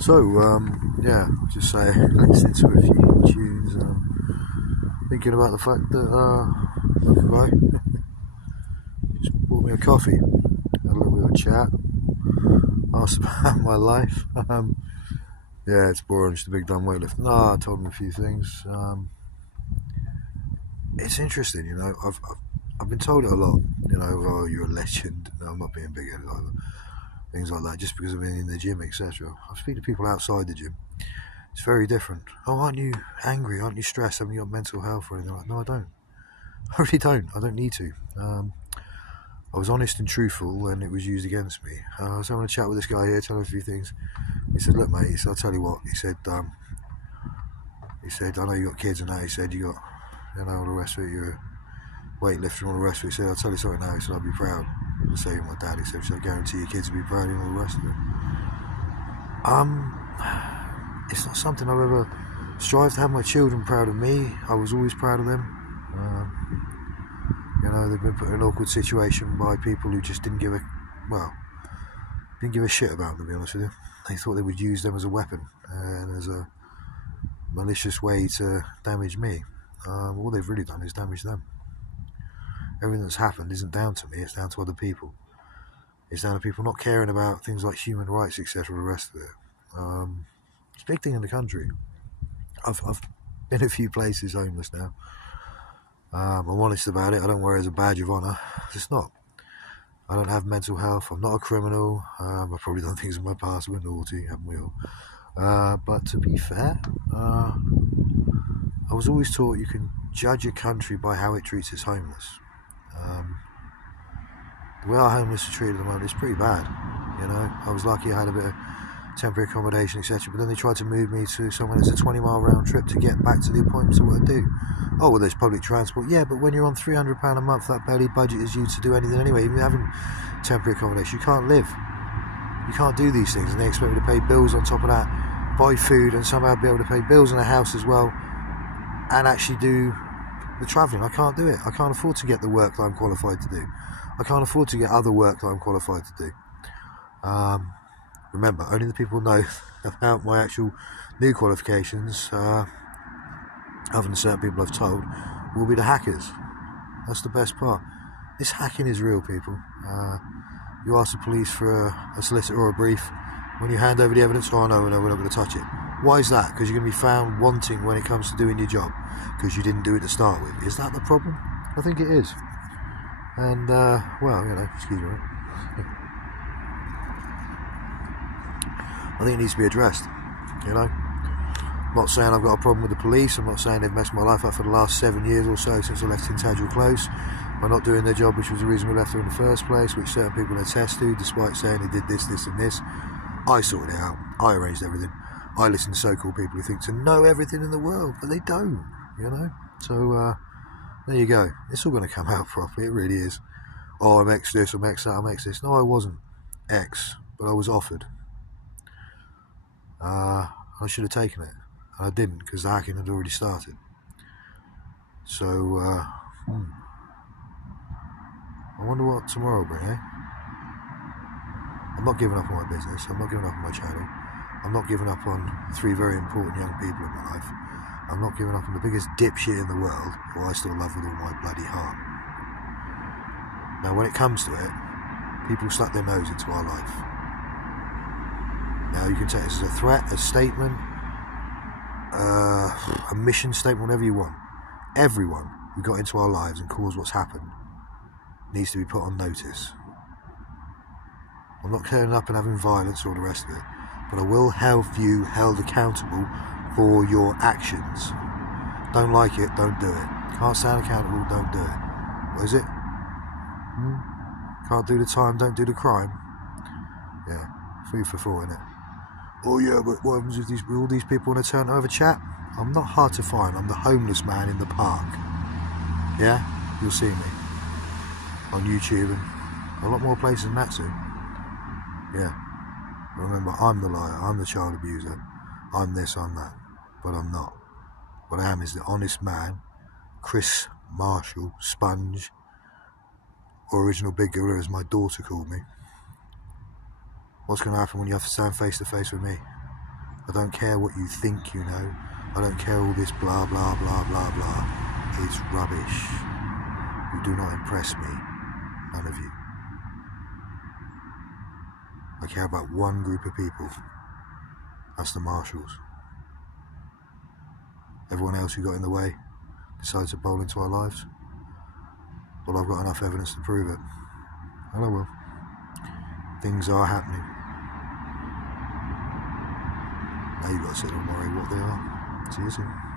So, yeah, just say, listening to a few tunes, thinking about the fact that, the guy just bought me a coffee, had a little bit of a chat, asked about my life. Yeah, it's boring, just a big dumb weightlift. No, I told him a few things. It's interesting, you know, I've been told it a lot, you know, oh, you're a legend. No, I'm not being big-headed either. Things like that, just because I've been in the gym, etc. I speak to people outside the gym. It's very different. Oh, aren't you angry? Aren't you stressed? Haven't you got mental health or anything? Like, no, I don't. I really don't. I don't need to. I was honest and truthful, and it was used against me. I was having a chat with this guy here, telling him a few ththings. He said, "Look, mate," he said, "I'll tell you what." He said, "I know you got kids and that." He said, "You got, you know, all the rest of it. You're a weightlifter and all the rest of it." He said, "I'll tell you something now." He said, "I'll be proud." The same with my dad. He said, "I guarantee your kids will be proud and all the rest of it." It's not something I've ever strived to have my children proud of me. I was always proud of them. You know, they've been put in an awkward situation by people who just didn't give a shit about them, to be honest with you. They thought they would use them as a weapon and as a malicious way to damage me. All they've really done is damage them. Everything that's happened isn't down to me, it's down to other people. It's down to people not caring about things like human rights, etc., the rest of it. It's a big thing in the country. I've been a few places homeless now. I'm honest about it. I don't wear it as a badge of honour. It's not. I don't have mental health. I'm not a criminal. I've probably done things in my past that were naughty, haven't we all? But to be fair, I was always taught you can judge a country by how it treats its homeless. The way our homeless are treated at the moment is pretty bad. You know, I was lucky I had a bit of temporary accommodation, etc. But then they tried to move me to somewhere that's a 20-mile round trip to get back to the appointments of what I do. Oh, well, there's public transport. Yeah, but when you're on £300 a month, that barely budgets you to do anything anyway. Even having temporary accommodation, you can't live. You can't do these things, and they expect me to pay bills on top of that, buy food, and somehow be able to pay bills in a house as well, and actually do the travelling. I can't do it. I can't afford to get the work that I'm qualified to do. I can't afford to get other work that I'm qualified to do. Remember, only the people who know about my actual new qualifications, other than certain people I've told, will be the hackers. That's the best part. This hacking is real, people. You ask the police for a solicitor or a brief. When you hand over the evidence, oh no, we're not going to touch it. Why is that? Because you're going to be found wanting when it comes to doing your job, because you didn't do it to start with. Is that the problem? I think it is. And, well, you know, excuse me. I think it needs to be addressed, you know. I'm not saying I've got a problem with the police. I'm not saying they've messed my life up for the last 7 years or so since I left Tintagel Close by not doing their job, which was the reason we left there in the first place, which certain people attest to, despite saying they did this, this and this. I sorted it out. I arranged everything. I listen to so-called people who think to know everything in the world, but they don't, you know. So, there you go. It's all going to come out properly. It really is. Oh, I'm X this, I'm X that, I'm X this. No, I wasn't X, but I was offered. I should have taken it, and I didn't, because the hacking had already started. So, I wonder what tomorrow will bring, eh? I'm not giving up on my business, I'm not giving up on my channel, I'm not giving up on 3 very important young people in my life, I'm not giving up on the biggest dipshit in the world, who I still love with all my bloody heart. Now, when it comes to it, people stuck their nose into our life. Now, you can take this as a threat, a statement, a mission statement, whatever you want. Everyone who got into our lives and caused what's happened needs to be put on notice. I'm not turning up and having violence or the rest of it, but I will have you held accountable for your actions. Don't like it, don't do it. Can't stand accountable, don't do it. What is it? Can't do the time, don't do the crime. Yeah, 3 for 4, innit? Oh yeah, but what happens if all these people want to turn over chat? I'm not hard to find. I'm the homeless man in the park. Yeah? You'll see me on YouTube and a lot more places than that soon. Yeah. Remember, I'm the liar. I'm the child abuser. I'm this, I'm that. But I'm not. What I am is the honest man, Chris Marshall, Sponge, Original.Big.Gorillah, as my daughter called me. What's going to happen when you have to stand face to face with me? I don't care what you think you know. I don't care all this blah blah blah blah blah. It's rubbish. You do not impress me. None of you. I care about one group of people. That's the Marshals. Everyone else who got in the way decides to bowl into our lives. Well, I've got enough evidence to prove it. And I will. Things are happening. Now you've got to sit and worry what they are. See you soon.